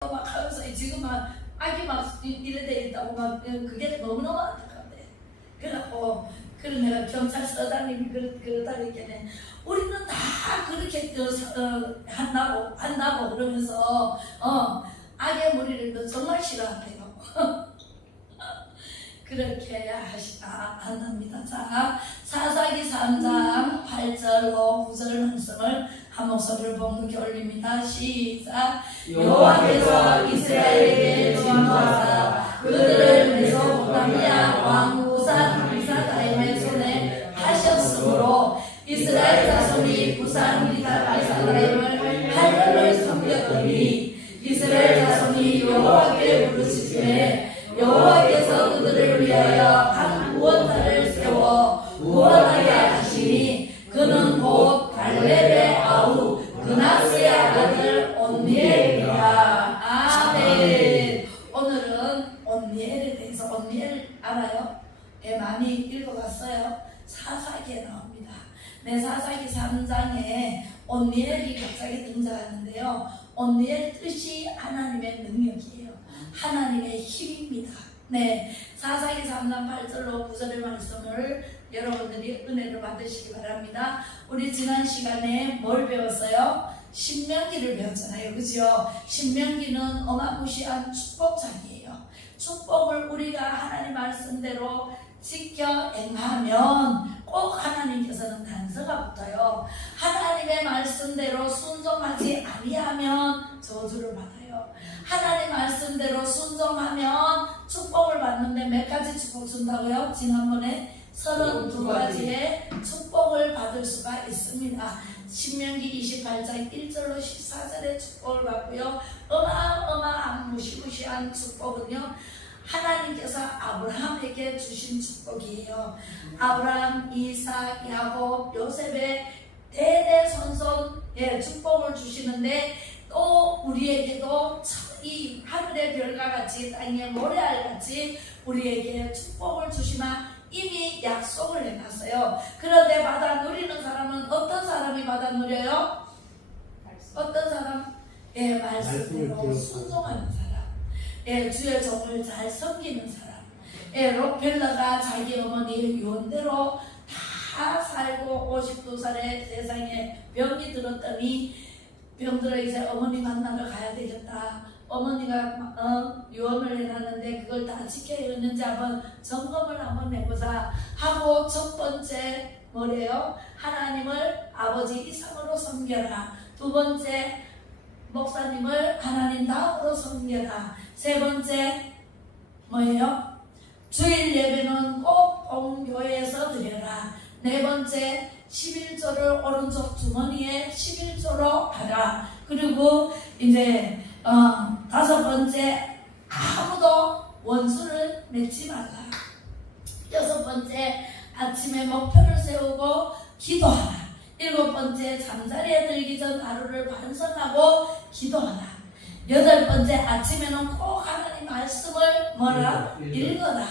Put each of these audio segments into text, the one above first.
막 하면서 지금 막 아기 막 이래 돼 있다고 막 그게 너무너무 안타까운데. 그래갖고 그런 내가 경찰서장님이 그러다 그랬겠네. 우리는 다 그렇게 한다고 그러면서 악의 무리를 정말 싫어한대요. 그렇게 한답니다. 자, 사사기 3장 8절로 9절 말씀을 한 목소리를 봉독해 올립니다. 시작. 여호와께서 이스라엘에게 진노하사 그들을 메소포타미아 왕 우산 리사다임의 손에 하셨으므로 이스라엘 자손이 부산 리사다임을 8년을 섬겼더니 이스라엘 자손이 여호와께 부르짖음에 여호와께서 그들을 위하여 한 구원자를 세워 구원하게 하시니 그는 곧 갈렙의 아우 그나스의 아들 온니엘이라. 아멘. 오늘은 온니엘에 대해서, 온니엘 알아요? 예, 많이 읽어봤어요. 사사기에 나옵니다. 네, 사사기 3장에 온니엘이 갑자기 등장하는데요. 온니엘 뜻이 하나님의 능력이에요. 하나님의 힘입니다. 네, 사사기 3장 8절로 9절의 말씀을 여러분들이 은혜를 받으시기 바랍니다. 우리 지난 시간에 뭘 배웠어요? 신명기를 배웠잖아요. 그죠? 신명기는 어마무시한 축복장이에요. 축복을 우리가 하나님 말씀대로 지켜 행하면 꼭 하나님께서는 단서가 붙어요. 하나님의 말씀대로 순종하지 아니하면 저주를 받아요. 하나님 말씀대로 순종하면 축복을 받는데 몇 가지 축복 준다고요? 지난번에 32가지의 축복을 받을 수가 있습니다. 신명기 28장 1절로 14절의 축복을 받고요. 어마어마한 무시무시한 축복은요, 하나님께서 아브라함에게 주신 축복이에요. 아브라함, 이삭, 야곱, 요셉의 대대손손 축복을 주시는데 또 우리에게도 이 하늘의 별과 같이 땅의 모래알같이 우리에게 축복을 주시나 이미 약속을 해놨어요. 그런데 받아 누리는 사람은 어떤 사람이 받아 누려요? 어떤 사람? 예, 말씀대로 순종하는 사람. 예, 주의 종을 잘 섬기는 사람. 예, 록펠러가 자기 어머니 유언대로 다 살고 52살에 세상에 병이 들었더니 병들어 이제 어머니 만나러 가야 되겠다. 어머니가 유언을 해놨는데 그걸 다 지켜있는지 한번 점검을 한번 해보자 하고 첫 번째 뭐래요? 하나님을 아버지 이상으로 섬겨라. 두 번째 목사님을 하나님 다음으로 섬겨라. 세 번째 뭐예요? 주일 예배는 꼭 본교회에서 드려라. 네 번째 11조를 오른쪽 주머니에 11조로 하라. 그리고 이제 다섯 번째 아무도 원수를 맺지 말라. 여섯 번째 아침에 목표를 세우고 기도하라. 일곱 번째 잠자리에 들기 전 하루를 반성하고 기도하라. 여덟 번째 아침에는 꼭 하나님 말씀을 뭐라? 읽어라.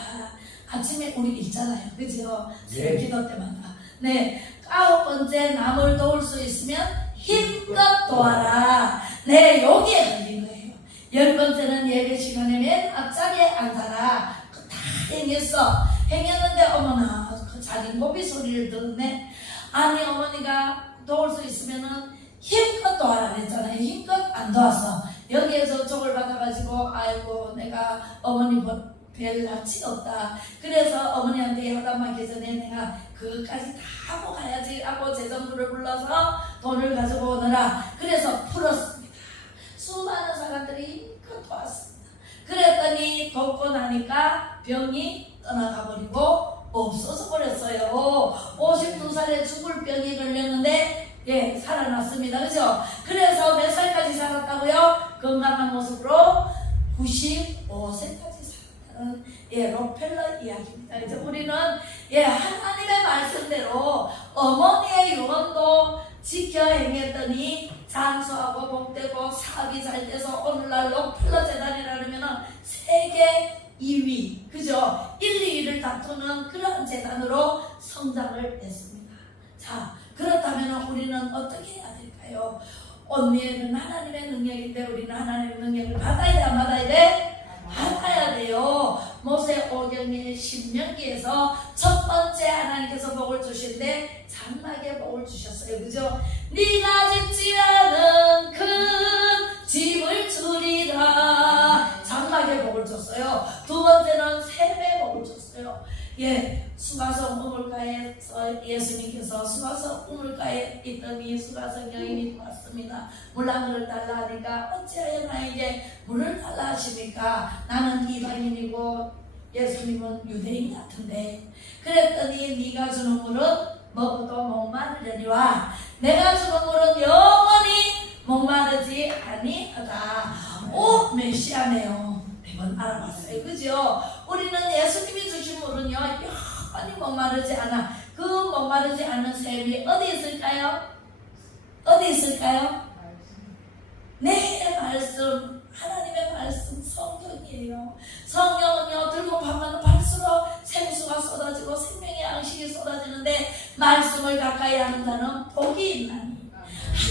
아침에 우리 읽잖아요. 그죠? 새벽 기도 때마다. 네. 아홉 번째 남을 도울 수 있으면 힘껏 도와라. 네, 여기에 걸린 거예요. 열 번째는 예배 시간에 맨 앞자리에 앉아라. 다 행했어. 행했는데 어머나 그 자기 고비 소리를 듣네. 아니 어머니가 도울 수 있으면은 힘껏 도와라 그랬잖아요. 힘껏 안 도왔어. 여기에서 족을 받아가지고 아이고 내가 어머니 별 낯이 없다. 그래서 어머니한테 허담하기 전에 내가 그것까지 다 하고 가야지 하고 재정부를 불러서 돈을 가지고 오느라 그래서 풀었습니다. 수많은 사람들이 힘껏 도왔습니다. 그랬더니 돕고 나니까 병이 떠나가 버리고 없어져 버렸어요. 52살에 죽을 병이 걸렸는데 예, 살아났습니다. 그죠? 그래서 몇 살까지 살았다고요? 건강한 모습으로 95세까지 살았다는 예, 록펠러 이야기입니다. 이제 우리는 예, 하나님의 말씀대로 어머니의 유언도 지켜 행했더니 장수하고 복되고 사업이 잘 돼서 오늘날 록펠러 재단이라면 세계 2위, 그죠? 1, 2위를 다투는 그런 재단으로 성장을 했습니다. 자, 그렇다면 우리는 어떻게 해야 될까요? 언니는 하나님의 능력인데 우리는 하나님의 능력을 받아야 돼, 안 받아야 돼? 받아야 돼요. 모세 오경의 신명기에서 첫 번째 하나님께서 복을 주신데 장막에 복을 주셨어요. 그죠? 네가 짓지 않은 큰 집을 주리라. 장막에 복을 줬어요. 두 번째는 샘에 복을 줬어요. 예, 수가성 우물가에서 예수님께서 수가성 우물가에 있더니 수가성 여인이 왔습니다. 물랑물을 달라 하니까 어찌하여 나에게 물을 달라 하십니까? 나는 이방인이고 예수님은 유대인 같은데. 그랬더니 네가 주는 물은 먹어도 목마르려니와 내가 주는 물은 영원히 목마르지 아니하다. 오, 메시아네요. 매번 알아봤어요. 그죠? 우리는 예수님이 주신 물은요 영원히 목마르지 않아. 그 목마르지 않은 샘이 어디 있을까요? 어디 있을까요? 내 말씀, 하나님의 말씀, 성경이에요. 성경은요 들고 가면 갈수록 생수가 쏟아지고 생명의 양식이 쏟아지는데 말씀을 가까이 하는 자는 복이 있나니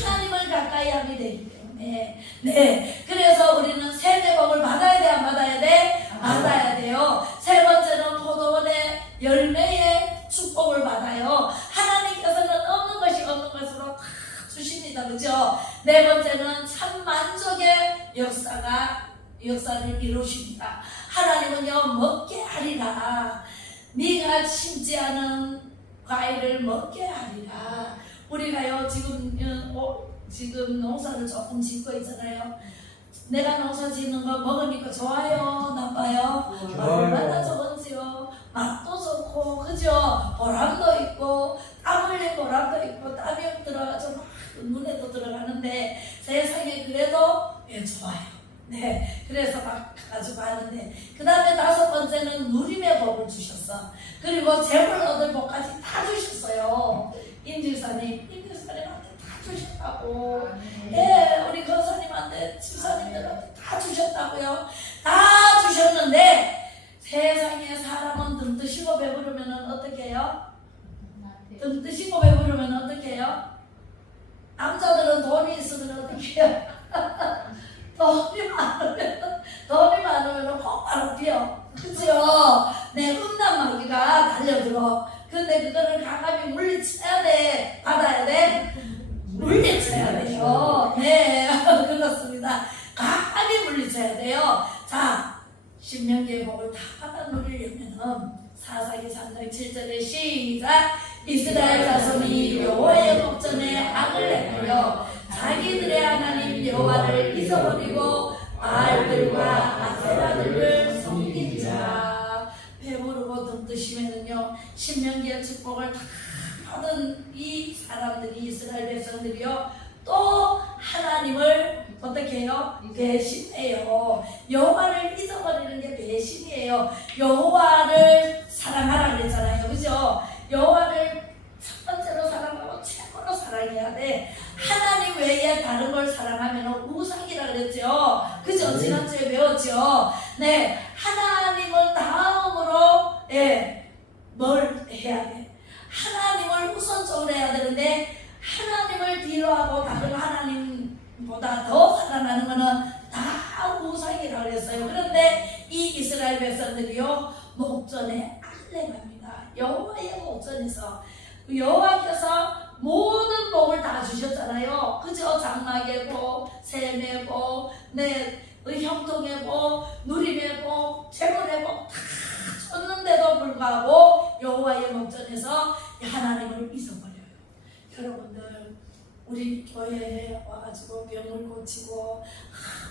하나님을 가까이 하게 되기 때문에. 네, 그래서 우리는 샘의 복을 받아야 돼, 안 받아야 돼? 받아야 돼요. 세 번째는 포도원의 열매의 축복을 받아요. 하나님께서는 없는 것이 없는 것으로 다 주십니다. 그죠? 네 번째는 참 만족의 역사를 이루십니다. 하나님은요 먹게 하리라. 네가 심지 않은 과일을 먹게 하리라. 우리가요 지금 농사를 조금 짓고 있잖아요. 내가 농사 짓는 거 먹으니까 좋아요, 나빠요? 얼마나 좋은지요. 맛도 좋고, 그죠? 보람도 있고, 땀 흘린 보람도 있고, 땀이 들어가서 막 눈에도 들어가는데 세상에 그래도 좋아요. 네, 그래서 막 가지고 하는데, 그 다음에 다섯 번째는 누림의 복을 주셨어. 그리고 재물 얻을 복까지 다 주셨어요. 임지사님한테 다 주셨다고. 예, 우리 권사님한테, 집사님들한테 다 주셨다고요. 다 주셨는데 세상에 사람은 등 드시고 배부르면 어떻게 해요? 등 드시고 배부르면 어떻게 해요? 남자들은 돈이 있으면 어떻게 해요? 돈이 많으면 폭발을 피어. 그죠? 내 음란마귀가 달려들어. 근데 그거를 강하게 물리쳐야 돼. 받아야 돼? 물리쳐야 돼요. 네, 그렇습니다. 강하게 물리쳐야 돼요. 자, 신명기의 복을 다 받아 누리려면은 사사기 3장 7절에 시작. 이스라엘 자손이 여호와의 목전에 악을 행하여 자기들의 하나님 여호와를 잊어버리고 바알들과 아세라들을 섬긴 자. 배부르고 등 뜨시면은요 신명기의 축복을 다 받은 이 사람들이, 이스라엘 백성들이요 또 하나님을 어떻게 해요? 배신해요. 여호와를 잊어버리는 게 배신이에요. 여호와를 사랑하라 그랬잖아요. 그죠? 여호와를 첫 번째로 사랑하고 최고로 사랑해야 돼. 하나님 외에 다른 걸 사랑하면 우상이라 그랬죠. 그죠? 지난주에 배웠죠. 네, 하나님을 다음으로 뭘 해야 돼? 하나님을 우선적으로 해야 되는데 하나님을 뒤로 하고 다른 하나님보다 더 사랑하는 것은 다 우상이라 그랬어요. 그런데 이 이스라엘 백성들이요 목전에 안내합니다. 여호와의 목전에서 여호와께서 모든 복을 다 주셨잖아요. 그죠? 장막의 복, 샘의 복, 형통의 복, 누림의 복, 재물의 복 다 줬는데도 불구하고 여호와의 목전에서 하나님을 잊어버려요. 여러분들, 우리 교회에 와가지고 병을 고치고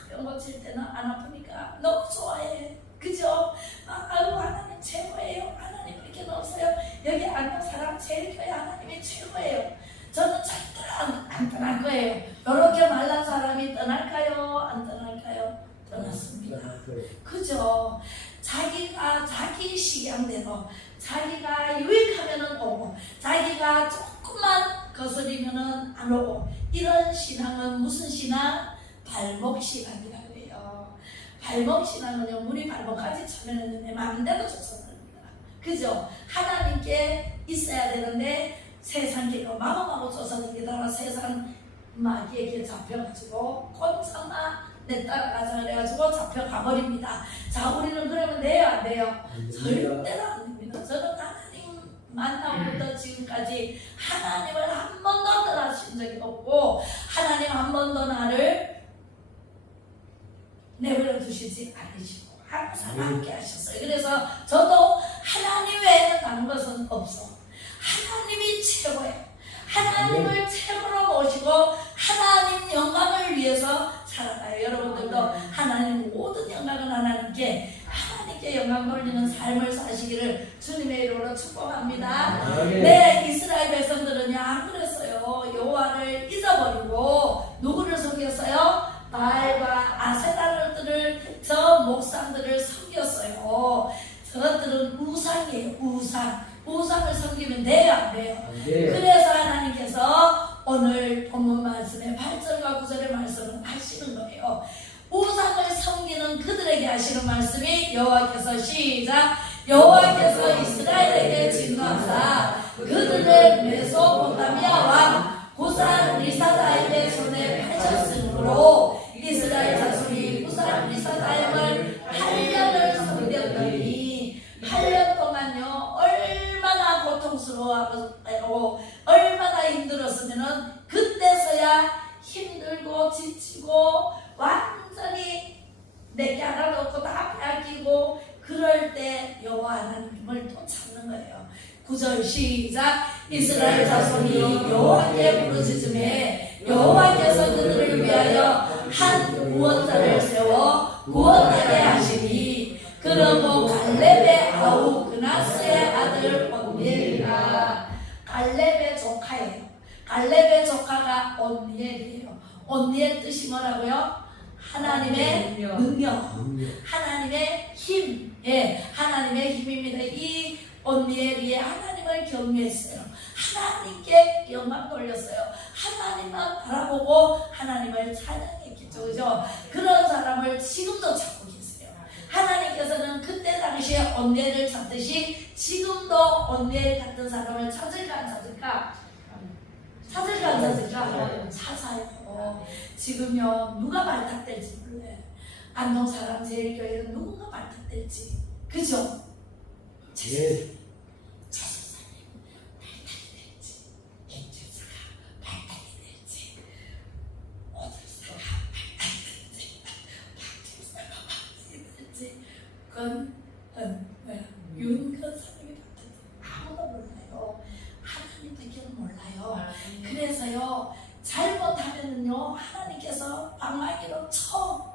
병 고칠 때는 안 아프니까 너무 좋아해. 그죠? 아이고 하나님 최고예요. 하나님 이렇게 넣었어요. 여기 앉는 사람 제일 교회 하나님이 최고예요. 저는 절대로 안 떠날 거예요. 이렇게 말란 사람이 떠날까요? 안 떠날까요? 떠났습니다. 그죠? 자기가 자기 식양대로 자기가 유익하면은 오고 자기가 조금만 거스리면은 안 오고, 이런 신앙은 무슨 신앙? 발목신앙이라 그래요. 발목신앙은요 물이 발목까지 차면은 내 마음대로 쫓아다닙니다. 그죠? 하나님께 있어야 되는데 세상길로 마음하고 쫓아다니다가 세상 마귀에게 잡혀가지고 꼼짝마 내 따라가자 그래가지고 잡혀가버립니다. 자, 우리는 그러면 돼요 안 돼요? 절대로 안 됩니다. 저는 하나님 만남부터 지금까지 하나님을 한 번도 떠나신 적이 없고 하나님 한 번도 나를 내버려 두시지 않으시고 항상 함께 하셨어요. 그래서 저도 하나님 외에는 다른 것은 없어. 하나님이 최고예요. 하나님을 최고로 모시고 하나님 영광을 위해서 살아가요. 여러분들도 하나님 모든 영광은 하나님께 영광 돌리는 삶을 사시기를 주님의 이름으로 축복합니다. 네, 이스라엘 백성들은요 안 그랬어요. 여호와를 잊어버리고 누구를 섬겼어요? 바알과 아세라들을 저 목상들을 섬겼어요. 저것들은 우상이에요. 우상을 섬기면 돼요 안 돼요? 그래서 하나님께서 오늘 본문 말씀에 8절과 9절의 말씀을 하시는 거예요. 우상을 섬기는 그들에게 하시는 말씀이 여호와께서 시작 여호와께서 이스라엘에게 진노하사 그들을 메소포타미아 왕 구산 리사다임의 손에 파셨으므로 이스라엘 자손이 구산 리사다임을 8년을 섬겼더니 8년 동안요 얼마나 고통스러워하고 얼마나 힘들었으면은 그때서야 힘들고 지치고 완전히 내게 하나도 없고 다 빼앗기고 그럴 때 여호와 하나님을 또 찾는 거예요. 9절 시작 이스라엘 자손이 여호와께 부르짖음에 여호와께서 그들을 위하여 한 구원자를 세워 구원하게 하시니 그러고 갈렙의 아우 그나스의 아들 온니엘이라. 갈렙의 조카예요. 갈렙의 조카가 온니엘이에요. 온니엘 뜻이 뭐라고요? 하나님의 능력, 하나님의 힘, 하나님의 힘입니다. 이 온니엘이 하나님을 경외했어요. 하나님께 영광 돌렸어요. 하나님만 바라보고 하나님을 찬양했겠죠, 그죠? 그런 사람을 지금도 찾고 계세요. 하나님께서는 그때 당시에 온니엘을 찾듯이 지금도 온니엘 같은 사람을 찾을까 안 찾을까? 찾을까 안 찾을까? 찾아요. 지금요 누가 발탁될지 몰라요. 안동 사람 제일교회는 누군가 발탁될지, 그죠? 최선사님 발탁이 될지, 김주사가 발탁이 될지, 오늘사가 발탁이 될지, 박주사가 발탁이 될지, 윤건 사람이 발탁이 아무도 몰라요. 하나님밖에 몰라요. 그래서요 잘못하면은요 하나님께서 방망이로 쳐.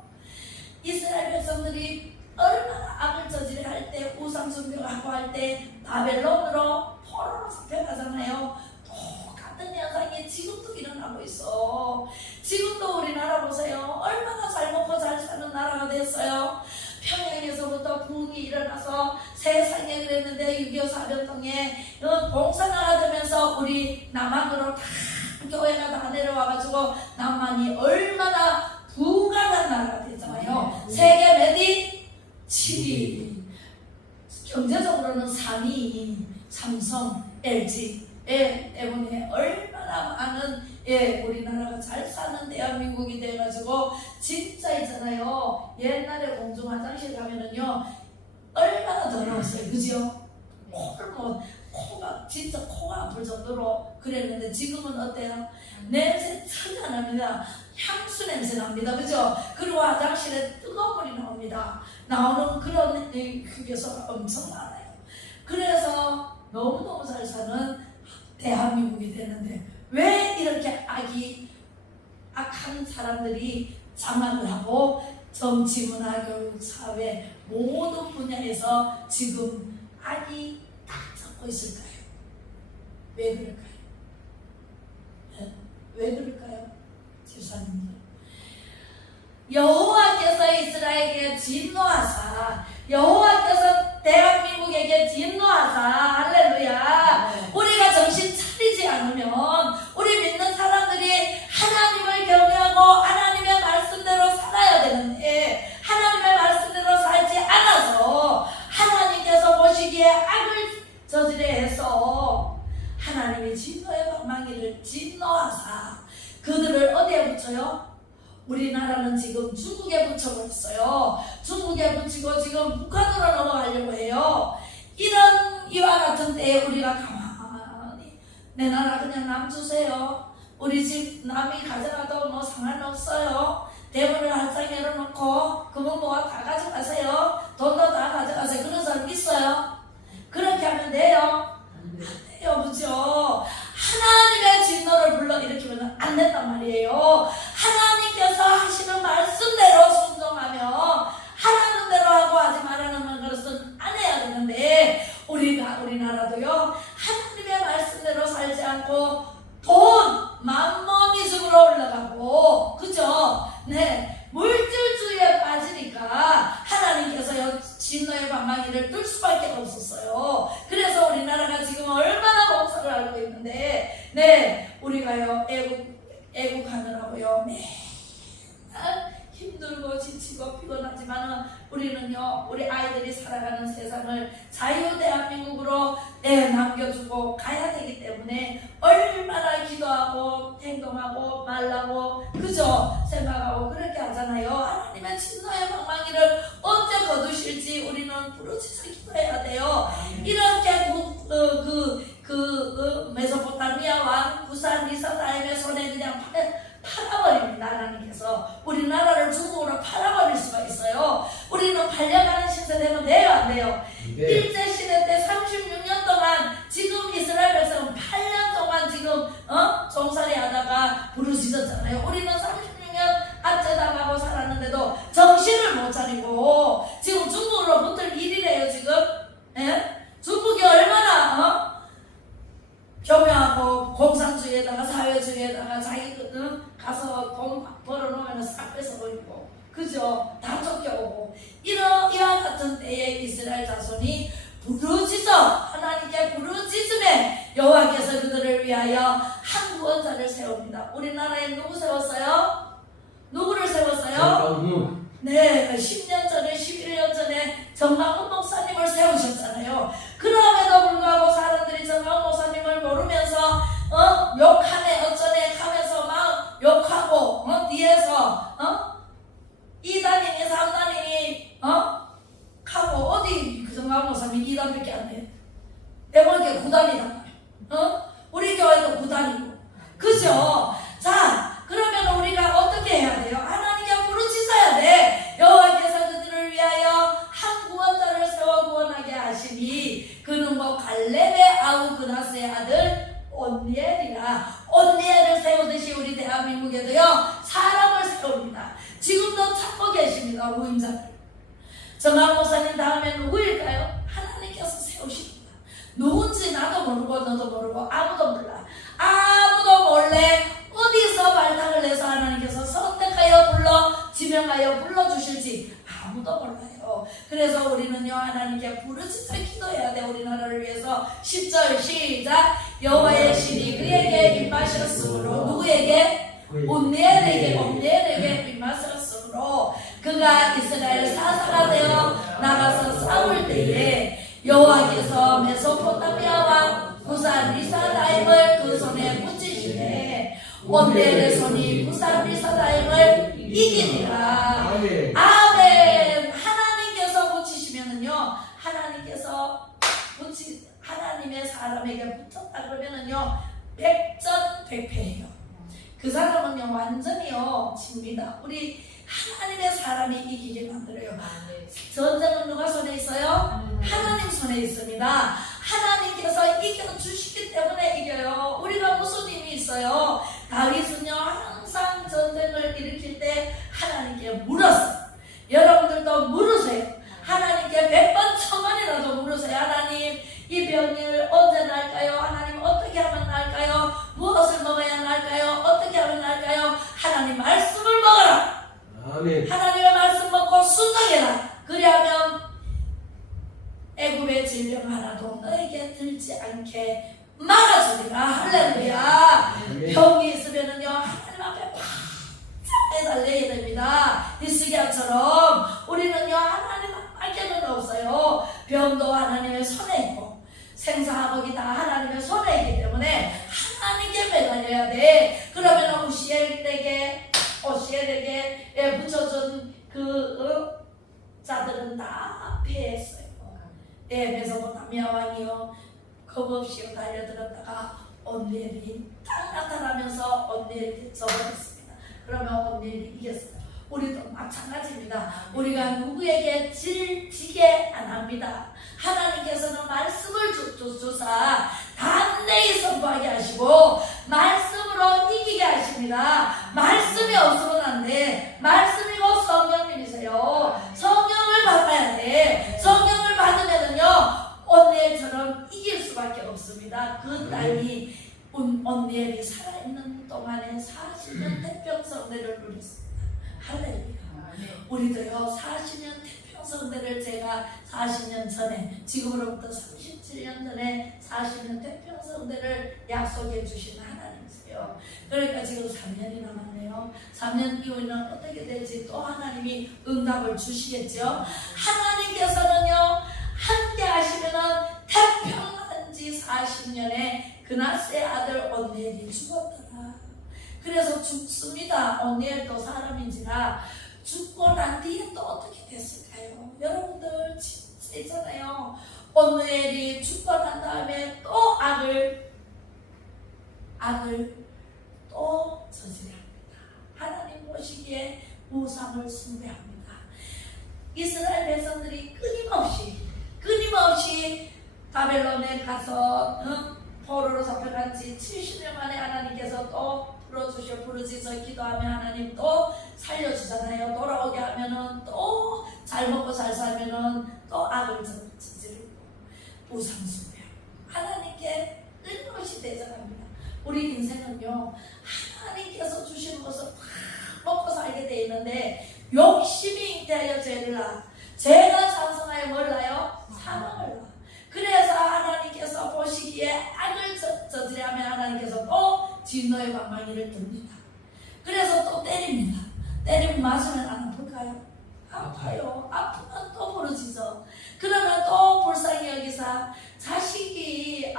이스라엘 백성들이 얼마나 악을 저지르 할 때 우상 숭배하고 할 때 바벨론으로 포로로 잡혀가잖아요. 똑같은 현상이 지금도 일어나고 있어. 지금도 우리나라 보세요. 얼마나 잘 먹고 잘 사는 나라가 됐어요. 평양에서부터 부흥이 일어나서 세상에 그랬는데 6.25 사변통에 봉사나가 되면서 우리 남한으로 다 교회가 다 내려와가지고 남한이 얼마나 부강한 나라가 됐잖아요. 세계 몇위? 7위. 경제적으로는 3위. 삼성, LG 때문에 얼마나 많은 우리나라가 잘 사는 대한민국이 돼가지고 진짜 있잖아요. 옛날에 공중 화장실 가면은요 얼마나 더러웠어요, 그죠? 코가 진짜 코가 아플 정도로 그랬는데 지금은 어때요? 냄새 전혀 안 납니다. 향수 냄새 납니다, 그죠? 그리고 화장실에 뜨거운 물이 나옵니다. 나오는 그런 휴게소가 엄청 많아요. 그래서 너무너무 잘 사는 대한민국이 되는데 왜 이렇게 악한 사람들이 장악을 하고 정치, 문화, 교육, 사회 모든 분야에서 지금 악이 딱 잡고 있을까요? 왜 그럴까요? 왜 그럴까요? 집사님들, 여호와께서 이스라엘에게 진노하사, 여호와께서 대한민국에게 진노하사, 할렐루야. 우리가 정신 차리지 않으면 우리 믿는 사람들이 하나님을 경외하고 하나님의 말씀대로 살아야 되는데 하나님의 말씀대로 살지 않아서 하나님께서 보시기에 악을 저지르 해서 하나님이 진노의 방망이를 진노하사 그들을 어디에 붙여요? 우리나라는 지금 중국에 붙여버렸어요. 중국에 붙이고 지금 북한으로 넘어가려고 해요. 이런 이와 같은 때에 우리가 가만히 내 나라 그냥 남 주세요. 우리 집 남이 가져가도 뭐 상관없어요. 대문을 한상 열어놓고 그건 뭐가 다 가져가세요. 돈도 다 가져가세요. 그런 사람 있어요? 그렇게 하면 돼요? 안 돼요. 그죠? 하나님의 진노를 불러일으키면 안 된단 말이에요. 하나님께서 하시는 말씀대로 순종하며 하라는 대로 하고 하지 말라는 것은 안 해야 되는데 우리나라도요 하나님의 말씀대로 살지 않고 돈, 만mon이즘으로 올라가고 그죠? 네, 물질주의에 빠지니까 하나님께서 진노의 방망이를 뚫 수밖에 없었어요. 그래서 우리나라가 지금 얼마나 목석을 앓고 있는데 네, 우리가요 애국하느라고요 맨날 힘들고 지치고 피곤하지만은 우리는요 우리 아이들이 살아가는 세상을 자유 대한민국으로 남겨주고 가야 되기 때문에 얼마나 기도하고 행동하고 말라고 그죠 생각하고 그렇게 하잖아요. 하나님의 진노의 방망이를 언제 거두실지 우리는 부르짖어 기도해야 돼요. 이렇게 메소포타미아 왕 구산 리사다임의 손에 그냥 팔아버립니다. 하나님께서 우리나라를 중국으로 팔아버릴 수가 있어요. 우리는 팔려가는 신세 되면 돼요? 안 돼요? 네. 일제시대 때 36년 동안 지금 이스라엘 백성은 8년 동안 지금 종살이 하다가 부르짖었잖아요. 우리는 36년 압제당하고 살았는데도 정신을 못 차리고 지금 중국으로 붙을 일이래요. 지금 중국이 얼마나 교묘하고 공산주의에다가 사회주의에다가 자기 가서 돈 벌어놓으면 싹 뺏어버리고 그죠? 다 쫓겨오고 이와 같은 때에 이스라엘 자손이 부르짖어 하나님께 부르짖음에 여호와께서 그들을 위하여 한 구원자를 세웁니다. 우리나라에 누구 세웠어요? 누구를 세웠어요? 네, 10년 전에 11년 전에 정강훈 목사님을 세우셨잖아요. 그럼에도 불구하고 사람들이 정강훈 목사님을 모르면서 욕하네 어쩌네 하면서 막 욕하고 뒤에서 2단이니 3단이니 하고 어디 그 정강훈 목사님 2단밖에 안 돼. 대본께 9단이다. 우리 교회도 9단이고 그죠? 자 그러면 우리가 어떻게 해야 돼요? 하나님께 부르짖어야 돼. 여호와께서 그들을 위하여 한 구원자를 세워 구원하게 하시니 그는 뭐 갈렙의 아우 그나스의 아들 온니엘이라. 온니엘을 세우듯이 우리 대한민국에도요 사람을 세웁니다. 지금도 찾고 계십니다. 후임자들. 정강 목사님 다음에 누구일까요? 하나님께서 세우십니다. 누군지 나도 모르고 너도 모르고 아무도 몰라. 아무도 몰래 어디서 발탁을 해서 하나님께서 선택하여 지명하여 불러주실지 아무도 몰라요. 그래서 우리는요 하나님께 부르짖어 기도해야 돼. 우리나라를 위해서 10절 시작. 여호와의 신이 그에게 임하셨으므로 누구에게? 온니엘에게 임하셨으므로 그가 이스라엘 사사가 되어 나가서 싸울 때에 여호와께서 메소포타미아 왕 구산 리사다임을 그 손에 붙이시되 온니엘의 손이 구산 리사다임을 이기니라. 아멘. 하나님께서 붙이시면은요 하나님께서 하나님의 사람에게 붙었다 그러면은요 백전백패예요. 그 사람은요 완전히요 집니다. 우리 하나님의 사람이 이기게 만들어요. 전쟁은 누가 손에 있어요? 하나님 손에 있습니다. 하나님께서 이겨주시기 때문에 이겨요. 우리가 무슨 힘이 있어요? 다윗은요 항상 전쟁을 일으킬 때 하나님께 물었어요. 여러분들도 물으세요. 하나님께 100번 1000번이라도 물으세요. 하나님 이 병을 언제 날까요? 하나님 어떻게 하면 날까요? 무엇을 먹어야 날까요? 어떻게 하면 날까요? 하나님 말씀을 먹어라. 아멘. 하나님의 말씀 먹고 순종해라. 그리하면 애굽의 질병 하나도 너에게 들지 않게 막아주리라. 할렐루야. 병이 있으면은요 하나님 앞에 바짝 달려야 됩니다. 히스기야처럼 우리는요 하나님밖에는 없어요. 병도 하나님의 손에 있고 생사하복이 다 하나님의 손에 있기 때문에 하나님께 매달려야 돼. 그러면 우시엘 아들은 다 패했어요. 메소포타미아 왕이요 겁없이 달려들었다가 온니엘이 딱 나타나면서 온니엘이 져버렸습니다. 그러면 온니엘이 이겼어요. 우리도 마찬가지입니다. 우리가 누구에게 지게 안 합니다. 하나님께서는 말씀을 주사 담대히 선포하게 하시고 말씀으로 이기게 하십니다. 말씀이 없으면 안 돼. 말씀이고 성령님이세요. 성령을 받아야 돼. 성령을 받으면은요 온니엘처럼 이길 수밖에 없습니다. 그 딸이 온니엘이 살아있는 동안에 40년 태평성대를 누렸습니다. 할렐루야. 우리도요 40년 태평성대를 제가 40년 전에 지금으로부터 37년 전에 40년 태평성대를 약속해 주신 하나님이세요. 그러니까 지금 3년이 남았네요. 3년 이후에는 어떻게 될지 또 하나님이 응답을 주시겠죠. 하나님께서는요 함께 하시면은 태평한 지 40년에 그나스의 아들 온니엘이 죽었더라. 그래서 죽습니다. 온니엘도 사람인지라 죽고 난 뒤에 또 어떻게 됐을까요? 여러분들 진짜 있잖아요. 온니엘이 죽고 난 다음에 또 악을 또 저지합니다. 하나님 보시기에 우상을 숭배합니다. 이스라엘 백성들이 끊임없이 바벨론에 가서 포로로 잡혀간 지 70년 만에 하나님께서 또 부르짖어 기도하면 하나님 또 살려주잖아요. 돌아오게 하면은 또 잘 먹고 잘 살면은 또 악을 저지르고 우상 숭배하고 하나님께 끊임없이 대적합니다. 우리 인생은요 하나님께서 주시는 것을 다 먹고 살게 돼 있는데 욕심이 잉태하여 죄를 낳아 죄가 장성하여 뭘 낳아요? 사망을 낳아. 그래서 하나님께서 보시기에 악을 저지르면 하나님께서 또 진노의 방망이를 듭니다. 그래서 또 때립니다. 때리면 맞으면 안 아플까요? 아파요. 아프면 또 부르짖어. 그러면 또 불쌍히 여기사 자식이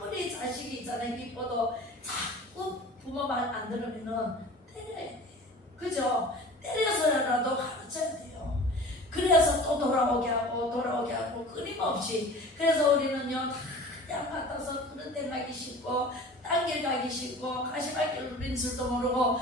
아무리 자식이 있잖아요. 이뻐도 자꾸 부모 말 안 들으면은 때려야 돼. 그죠? 때려서라도 가르쳐야 돼요. 그래서 또 돌아오게 하고 끊임없이. 그래서 우리는요 양 같아서 그런 데 가기 싫고 딴 길 가기 싫고 가시밭길 누린 줄도 모르고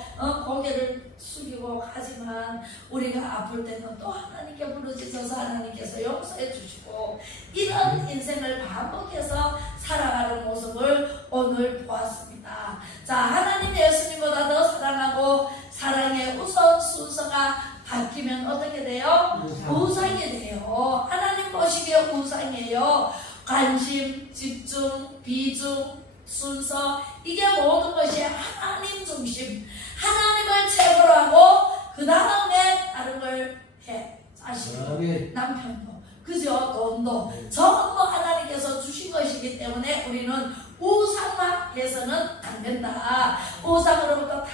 고개를 숙이고 하지만 우리가 아플 때는 또 하나님께 부르짖어서 하나님께서 용서해 주시고 이런 인생을 반복해서 살아가는 모습을 오늘 보았습니다. 자, 하나님 예수님보다 더 사랑하고 사랑의 우선 순서가 바뀌면 어떻게 돼요? 우상이 돼요. 하나님 보시기에 우상이에요. 관심, 집중, 비중, 순서 이게 모든 것이 하나님 중심. 하나님을 최고로 하고 그 다음에 다른 걸 해. 자식도, 남편도, 그죠? 돈도 전부 하나님께서 주신 것이기 때문에 우리는 우상화해서는 안 된다. 우상으로부터 다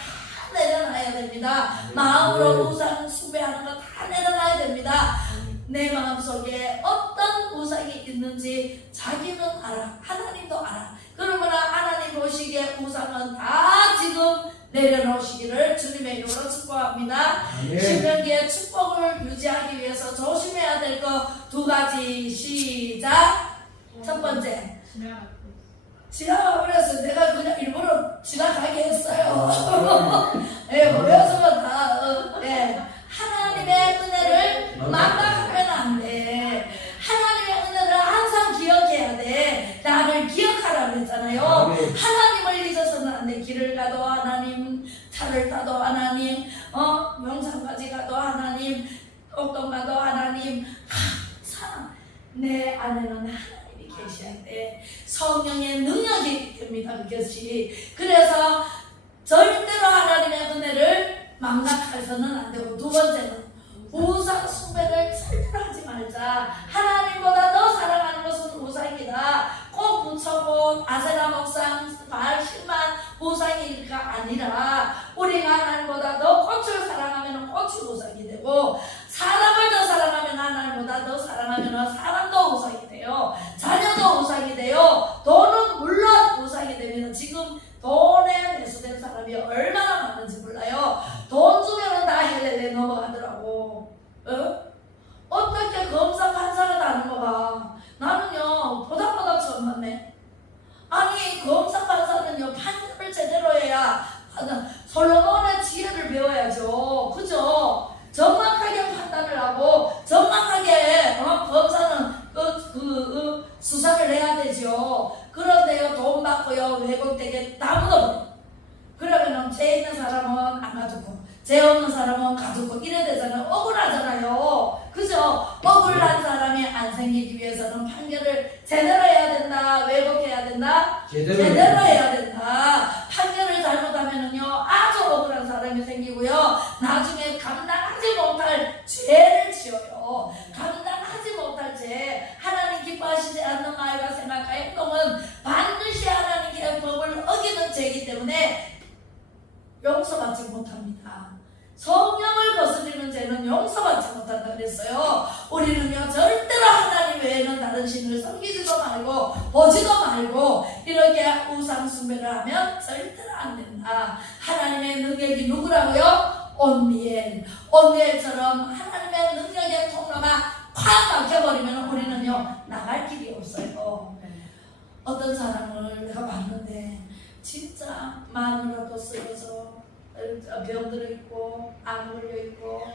내려놔야 됩니다. 마음으로 우상 숭배하는 거 다 내려놔야 됩니다. 내 마음속에 어떤 우상이 있는지 자기는 알아. 하나님도 알아. 그러므로 하나님 보시기에 우상은 다 지금 내려놓으시기를 주님의 이름으로 축복합니다. 신명기의 축복을 유지하기 위해서 조심해야 될 거 2가지. 시작. 첫 번째, 지나가 버렸어요. 내가 그냥 일부러 지나가게 했어요. 모여서는 다 하나님의 은혜를 망각하면 안 돼. 하나님의 은혜를 항상 기억해야 돼. 나를 기억하라 그랬잖아요. 하나님을 잊어서는 안 돼. 길을 가도 하나님, 차를 타도 하나님, 영상까지 가도 하나님, 옥동 가도 하나님. 항상 내 안에는 하나님이 계셔야 돼. 성령의 능력이 됩니다. 그것이. 그래서 절대로 하나님의 은혜를 망각해서는 안 되고, 2번째는 우상 숭배를 절대로 하지 말자. 하나님보다 더 사랑하는 것은 우상이다. 꼭 붙여본 아세라 목상 바알 신만 우상이가 아니라 우리가 하나님보다 더 꽃을 사랑하면 꽃이 우상이 되고, 사람을 더 사랑하면 하나님보다 더 사랑하면 사람도 우상이 돼요. 자녀도 우상이 돼요. 돈은 물론 우상이 됩니다. 지금 돈에 매수된 사람이 얼마나 많은지 몰라요. 돈 주면은 다 헬렐레 넘어가더라고. 억울한 사람이 안 생기기 위해서는 판결을 제대로 해야 된다. 왜곡해야 된다? 제대로 해야 된다. 판결을 잘못하면은요 아주 억울한 사람이 생기고요. 나중에 감당하지 못할 죄를 지어요. 감당하지 못할 죄, 하나님 기뻐하시지 않는 말과 생각과 행동은 반드시 하나님의 법을 어기는 죄이기 때문에 용서받지 못합니다. 성령을 거스리는 죄는 용서받지 못한다 그랬어요. 우리는요 절대로 하나님 외에는 다른 신을 섬기지도 말고 보지도 말고 이렇게 우상 숭배를 하면 절대로 안 된다. 하나님의 능력이 누구라고요? 온니엘처럼 하나님의 능력의 통로가 콱 막혀버리면 우리는요 나갈 길이 없어요. 어떤 사람을 내가 봤는데 진짜 마누라도 쓰러져 병들어 있고 암 걸려 있고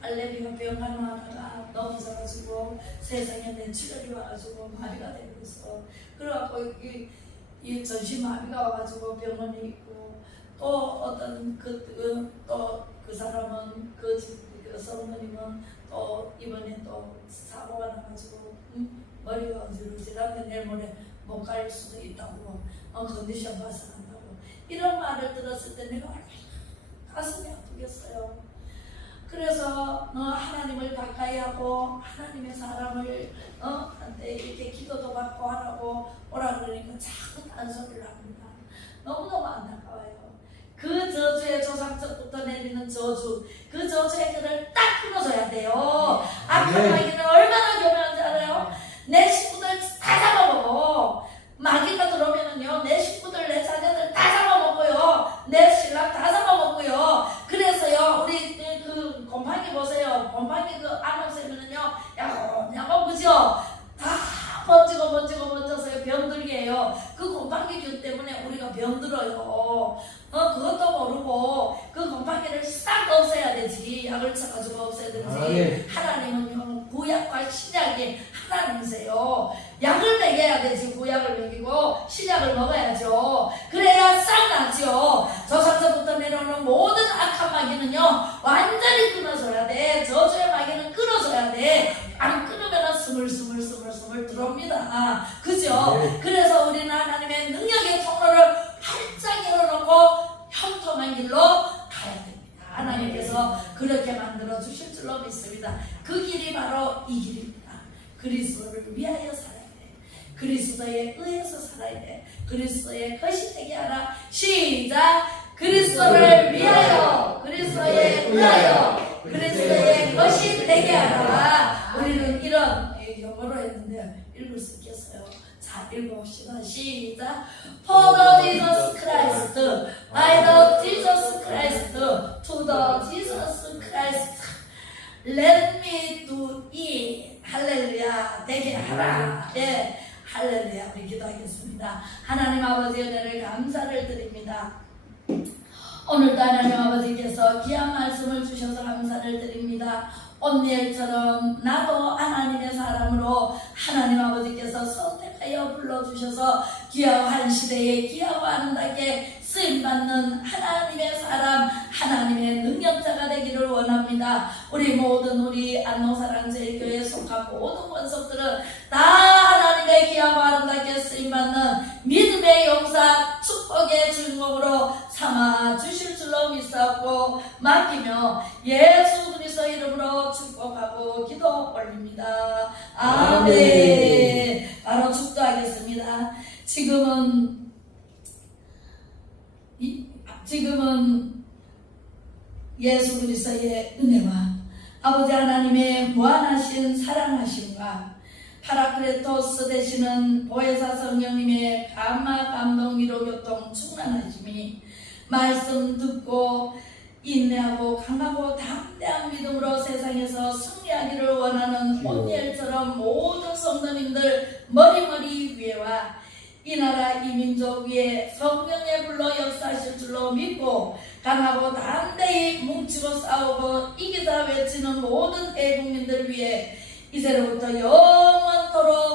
알레르기가 병 간호하다가 넘어져가지고 세상에 뇌출혈이 와가지고 마비가 되고 있어. 그래갖고 이 전신마비가 와가지고 병원에 있고 또 어떤 그 사람은 그 성도님은 또 이번에 또 사고가 나가지고 머리가 어지러지는데 내일 모레 못 갈 수도 있다고 컨디션 봐서 한다고 이런 말을 들었을 때 내가 가슴이 아프겠어요. 그래서 하나님을 가까이 하고 하나님의 사람을 한테 이렇게 기도도 받고 하라고 오라 그러니까 자꾸 딴소리를 합니다. 너무너무 안타까워요. 그 저주의 조상적부터 내리는 저주, 그 저주의 끈을 딱 끊어줘야 돼요. 악한 마귀는 얼마나 교묘한지 알아요? 내 식구들 다 잡아먹어. 마귀가 들어오면은요 내 식구들 내 자녀들 다 잡아먹고요, 내 신랑 다 잡아먹고요. 그래서요 우리 그 곰팡이 보세요. 곰팡이 그 안없애면은요 야고 그죠? 다 번지고서요 병들게 해요. 그 곰팡이균 때문에 우리가 병들어요. 그것도 모르고 그 곰팡이를 싹 없애야 되지. 약을 쳐가지고 없애야 되지. 하나님은요 구약과 신약이 하나님이세요. 약을 먹여야 되지. 구약을 먹이고 신약을 먹어야죠. 그래야 싹 나죠. 조상서부터 내려오는 모든 악한 마귀는요 완전히 끊어줘야 돼. 저주의 마귀는 끊어줘야 돼. 안 끊으면 스물스물 들어옵니다. 그죠? 그래서 우리는 하나님의 능력의 통로를 활짝 열어놓고 형통한 길로 가야 됩니다. 하나님께서 그렇게 만들어 주실 줄로 믿습니다. 그 길이 바로 이 길입니다. 그리스도를 위하여 살아야 돼. 그리스도에 의해서 살아야 돼. 그리스도의 것이 되게 하라. 시작! 그리스도를 위하여, 그리스도에 의하여, 그리스도의 것이 되게 하라. 우리는 이런 영어로 했는데 읽을 수 있겠어요? 자, 읽어봅시다. 시작. For the Jesus Christ, by the Jesus Christ, to the Jesus Christ, let me do it. 할렐루야. 되게 하라. 예, 할렐루야. 우리 기도하겠습니다. 하나님 아버지 은혜를 감사를 드립니다. 오늘도 하나님 아버지께서 귀한 말씀을 주셔서 감사를 드립니다. 온니엘처럼 나도 하나님의 사람으로 하나님 아버지께서 선택하여 불러주셔서 귀하한 시대에 귀하고 아름답게 쓰임받는 하나님의 사람, 하나님의 능력자가 되기를 원합니다. 우리 모든 우리 안동사랑제일교회에 속한 모든 권속들은 다 하나님의 귀하고 아름답게 쓰임받는 믿음의 용사, 축복의 주인공으로 삼아 주실 줄로 믿사옵고 맡기며 예수 그리스도 이름으로 축복하고 기도 올립니다. 아멘. 바로 축도하겠습니다. 지금은 예수 그리스도의 은혜와 아버지 하나님의 무한하신 사랑하심과 파라크레토스 되시는 보혜사 성령님의 감화 감동 위로 교통 충만하심이 말씀 듣고 인내하고 강하고 담대한 믿음으로 세상에서 승리하기를 원하는 온니엘처럼 모든 성도님들 머리머리 위에와 이 나라 이 민족 위에 성령의 불로 역사하실 줄로 믿고 강하고 담대히 뭉치고 싸우고 이기다 외치는 모든 대국민들 위해 이제로부터 영원토록